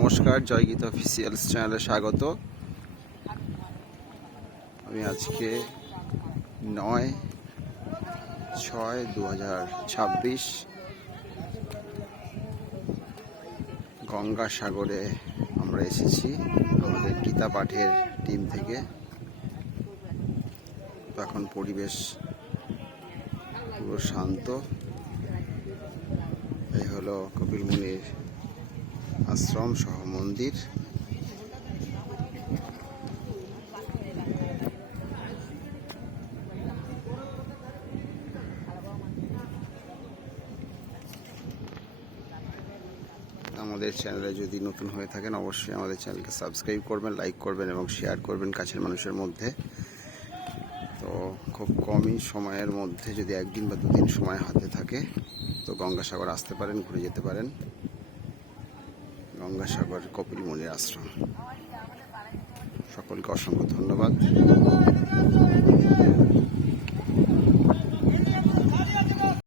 নমস্কার, জয়গীত অফিসিয়ালস চ্যানেলে স্বাগত। আমি আজকে 9/6/2026 গঙ্গাসাগরে আমরা এসেছি আমাদের গীতা পাঠের টিম থেকে। এখন পরিবেশ পুরো শান্ত। এই হলো কপিল মুনির আশ্রম সহ মন্দির। আমাদের চ্যানেলে যদি নতুন হয়ে থাকেন অবশ্যই আমাদের চ্যানেলকে সাবস্ক্রাইব করবেন, লাইক করবেন এবং শেয়ার করবেন কাছের মানুষের মধ্যে। তো খুব কমই সময়ের মধ্যে যদি একদিন বা দুদিন সময় হাতে থাকে তো গঙ্গাসাগর আসতে পারেন, ঘুরে যেতে পারেন। গঙ্গাসাগর কপিল মুনির আশ্রম। সকলকে অসংখ্য ধন্যবাদ।